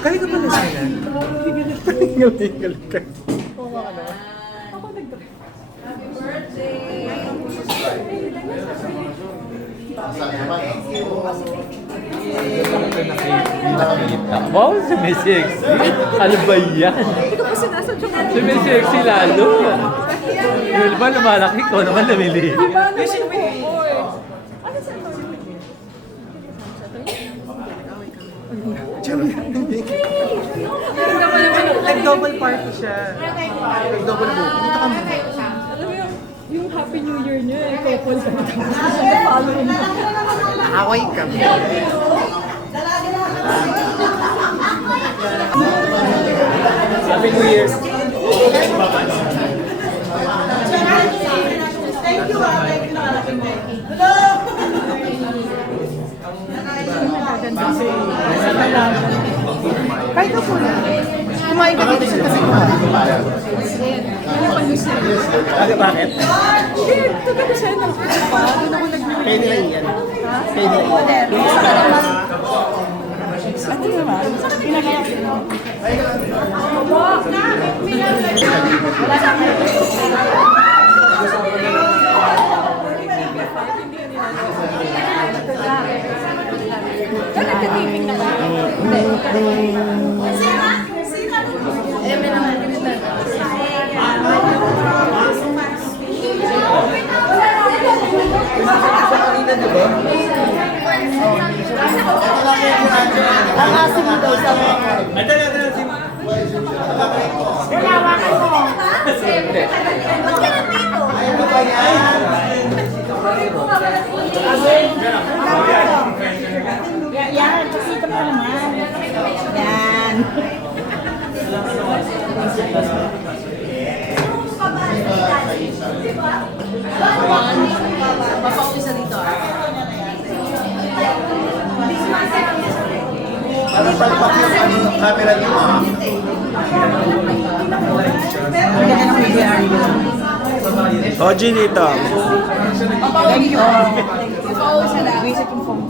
Kali ka pala sila. Tinggal ka. Nakita. Wow, sumisexy. Ano ba yan? Hindi ko pa sinasadyo ka. Sumisexy lalo. Yung ba lumalaki ko naman lumili. Haba naman po ko eh. Ano sa ito? Nag-double party siya. Nag-double book. Dito ka muna. Alam mo yung Happy New Year niya eh. Couple ka na tapos na-follow mo. Away kami. Happy New Year. Kahit na po na. Kumain ka dito sa kasi kumain. Bakit? Bakit? Hindi, ito ka kasi na. Doon ako nag-review. Kayo nila iyan. Kayo nila iyan. Ito naman. Pinagayak sila. Nagka-taping na ba? Ang asim mo daw sa mga. Pinawakan mo. Ba't ka nandito? Yan, kasi ito pa naman. Yan. Mapauwisa dito ah. Parang palpak yung camera niyo ah. Oji dito. Mapauwisa dito. Mapauwisa na. Visit yung phone.